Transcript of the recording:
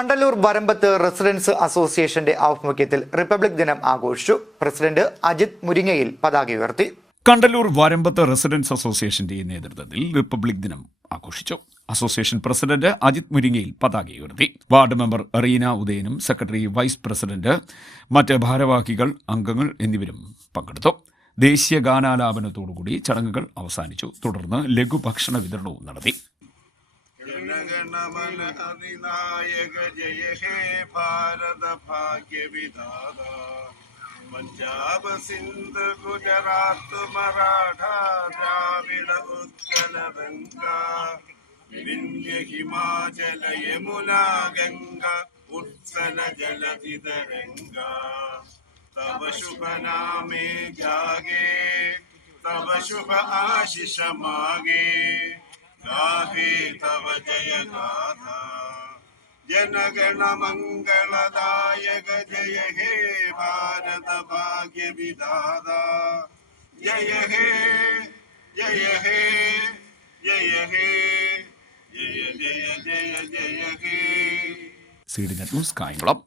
Kandalloor വരമ്പത്ത് residence അസോസിയേഷന്റെ ആഭിമുഖ്യത്തിൽ republic ദിനം ആഘോഷിച്ചു. പ്രസിഡന്റ് അജിത് മുരിങ്ങയിൽ പതാക ഉയർത്തി. കണ്ടല്ലൂർ വരമ്പത്ത് റെസിഡൻസ് അസോസിയേഷന്റെ നേതൃത്വത്തിൽ റിപ്പബ്ലിക് ദിനം ആഘോഷിച്ചു. അസോസിയേഷൻ പ്രസിഡന്റ് അജിത് മുരിങ്ങയിൽ പതാക ഉയർത്തി. വാർഡ് മെമ്പർ റീന ഉദയനും സെക്രട്ടറി വൈസ് പ്രസിഡന്റ്, മറ്റ് ഭാരവാഹികൾ, അംഗങ്ങൾ എന്നിവരും പങ്കെടുത്തു. ദേശീയ ഗാനാലാപനത്തോടുകൂടി ചടങ്ങുകൾ അവസാനിച്ചു. തുടർന്ന് ലഘുഭക്ഷണ വിതരണവും നടത്തി. जनगणमन अधिनायक जय हे भारत भाग्य विधाता पंजाब सिंध गुजरात मराठा द्राविड़ उत्कल गंगा विंध्य हिमाचल यमुना गंगा उत्कल जलधि तरंगा तब शुभ नामे जागे तब शुभ आशीष मागे गाहे तव जय गाथा जनगण मंगलदायक जय हे भारत भाग्य विधाता जय हे जय हे जय हे जय जय जय जय हे. C D net news, Kayamkulam.